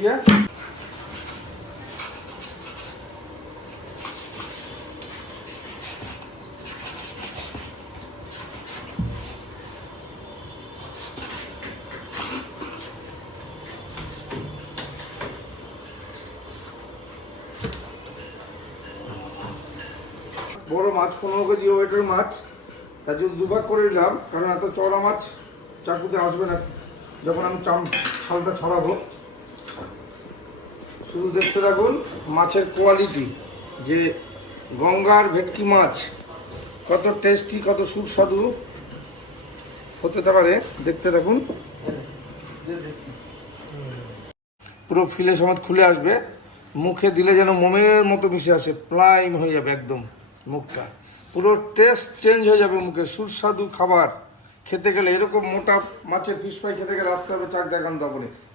গিয়ে বড় মাছ 15 কেজি ওয়েটের মাছ, তার জন্য দুভাগ করে নিলাম, কারণ এত চওড়া মাছ চাকুতে আসবে না যখন আমি ছালটা ছাড়াবো। শুধু দেখতে থাকুন মাছের কোয়ালিটি, যে গঙ্গার ভেটকি মাছ কত টেস্টি, কত সুস্বাদু হতে পারে, দেখতে থাকুন। পুরো ফিলে সমেত খুলে আসবে, মুখে দিলে যেন মোমের মতো মিশে আসে, প্লাইন হয়ে যাবে একদম মুখটা, পুরো টেস্ট চেঞ্জ হয়ে যাবে মুখে। সুস্বাদু খাবার খেতে গেলে, এরকম মোটা মাছের ফিশ ফ্রাই খেতে গেলে আসতে হবে চাক দেখান তখনই।